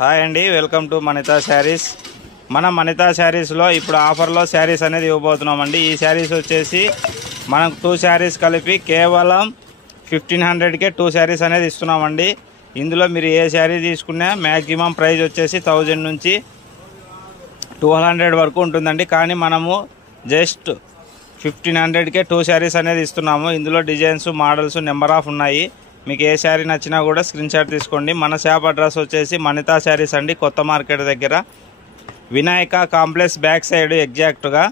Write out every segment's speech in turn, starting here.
Hi అండి, welcome to మణితా saris. మన మణితా శారీస్లో ఇప్పుడు ఆఫర్లో శారీస్ అనేది ఇవ్వబోతున్నామండి. ఈ శారీస్ వచ్చేసి మనం 2 శారీస్ కలిపి కేవలం 1500కే 2 శారీస్ అనేది ఇస్తున్నామండి. ఇందులో మీరు ఏ శారీ తీసుకున్నా మ్యాక్సిమం ప్రైస్ వచ్చేసి 1000 నుంచి 1200 వరకు ఉంటుందండి. కానీ మనము జస్ట్ 1500కే 2 శారీస్ అనేది ఇస్తున్నాము. ఇందులో డిజైన్స్, మోడల్స్ నెంబర్ ఆఫ్ ఉన్నాయి. మీకు ఏ శారీ నచ్చినా కూడా స్క్రీన్ షాట్ తీసుకోండి. మన షాప్ అడ్రస్ వచ్చేసి మణితా శారీస్ అండి, కొత్త మార్కెట్ దగ్గర, వినాయక కాంప్లెక్స్ బ్యాక్ సైడ్ ఎగ్జాక్ట్గా.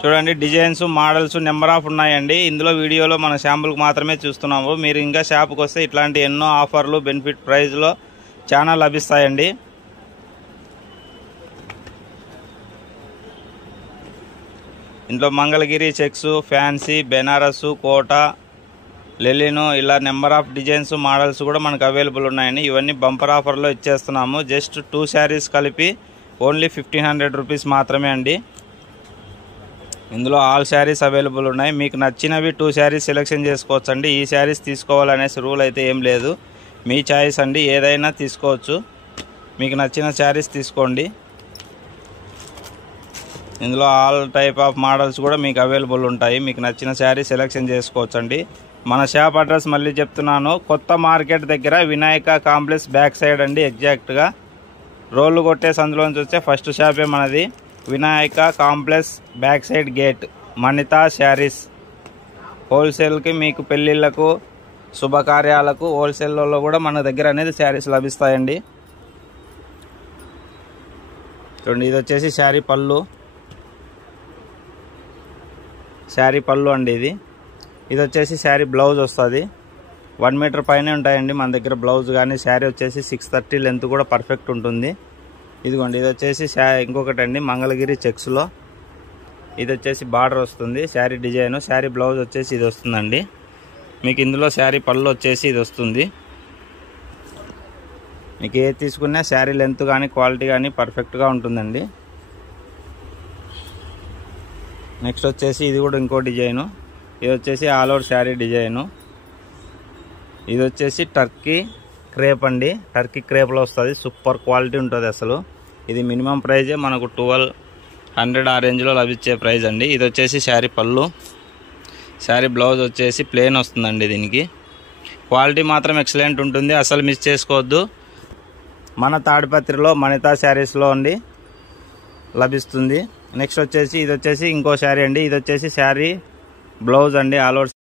చూడండి, డిజైన్స్, మోడల్స్ నెంబర్ ఆఫ్ ఉన్నాయండి. ఇందులో వీడియోలో మన శాంపుల్కి మాత్రమే చూస్తున్నాము. మీరు ఇంకా షాప్కి వస్తే ఇట్లాంటి ఎన్నో ఆఫర్లు, బెనిఫిట్ ప్రైస్లో చాలా లభిస్తాయండి. ఇంట్లో మంగళగిరి చెక్స్, ఫ్యాన్సీ, బెనారస్, కోట, లెలిను ఇలా నెంబర్ ఆఫ్ డిజైన్స్, మోడల్స్ కూడా మనకు అవైలబుల్ ఉన్నాయండి. ఇవన్నీ బంపర్ ఆఫర్లో ఇచ్చేస్తున్నాము. జస్ట్ 2 శారీస్ కలిపి ఓన్లీ 1500 రూపీస్ మాత్రమే అండి. ఇందులో ఆల్ శారీస్ అవైలబుల్ ఉన్నాయి. మీకు నచ్చినవి 2 శారీస్ సెలెక్షన్ చేసుకోవచ్చండి. ఈ శారీస్ తీసుకోవాలనేసి రూల్ అయితే ఏం లేదు, మీ చాయిస్ అండి. ఏదైనా తీసుకోవచ్చు, మీకు నచ్చిన శారీస్ తీసుకోండి. ఇందులో ఆల్ టైప్ ఆఫ్ మోడల్స్ కూడా మీకు అవైలబుల్ ఉంటాయి. మీకు నచ్చిన శారీ సెలెక్షన్ చేసుకోవచ్చండి. మన షాప్ అడ్రస్ మళ్ళీ చెప్తున్నాను, కొత్త మార్కెట్ దగ్గర, వినాయక కాంప్లెక్స్ బ్యాక్ సైడ్ అండి. ఎగ్జాక్ట్గా రోడ్లు కొట్టే సందులోంచి వచ్చే ఫస్ట్ షాపే మనది. Vinayaka complex back side gate, Manitha sarees. హోల్సేల్కి మీకు పెళ్ళిళ్ళకు, శుభకార్యాలకు హోల్సేల్లో కూడా మన దగ్గర అనేది శారీస్ లభిస్తాయండి. చూడండి, ఇది వచ్చేసి శారీ పళ్ళు అండి. ఇది వచ్చేసి శారీ బ్లౌజ్ వస్తుంది. 1 మీటర్ పైనే ఉంటాయండి మన దగ్గర బ్లౌజ్. కానీ శారీ వచ్చేసి 630 లెంత్ కూడా పర్ఫెక్ట్ ఉంటుంది. ఇదిగోండి, ఇది వచ్చేసి ఇంకొకటి అండి, మంగళగిరి చెక్స్లో. ఇది వచ్చేసి బార్డర్ వస్తుంది, శారీ డిజైన్. శారీ బ్లౌజ్ వచ్చేసి ఇది వస్తుందండి. మీకు ఇందులో శారీ పళ్ళు వచ్చేసి ఇది వస్తుంది. మీకు ఏది తీసుకున్నా శారీ లెంత్ కానీ క్వాలిటీ కానీ పర్ఫెక్ట్గా ఉంటుందండి. నెక్స్ట్ వచ్చేసి ఇది కూడా ఇంకో డిజైను. ఇది వచ్చేసి ఆల్ ఓవర్ శారీ డిజైను. ఇది వచ్చేసి టర్కీ క్రేప్ అండి. టర్కీ క్రేప్లో వస్తుంది, సూపర్ క్వాలిటీ ఉంటుంది అసలు. ఇది మినిమం ప్రైజే మనకు 1200 ఆ రేంజ్లో లభించే ప్రైజ్ అండి. ఇది వచ్చేసి శారీ పళ్ళు. శారీ బ్లౌజ్ వచ్చేసి ప్లెయిన్ వస్తుందండి. దీనికి క్వాలిటీ మాత్రం ఎక్సలెంట్ ఉంటుంది, అసలు మిస్ చేసుకోవద్దు. మన తాడిపత్రిలో మణితా శారీస్లో అండి లభిస్తుంది. నెక్స్ట్ వచ్చేసి ఇది వచ్చేసి ఇంకో శారీ అండి. ఇది వచ్చేసి శారీ బ్లౌజ్ అండి, ఆల్ ఓవర్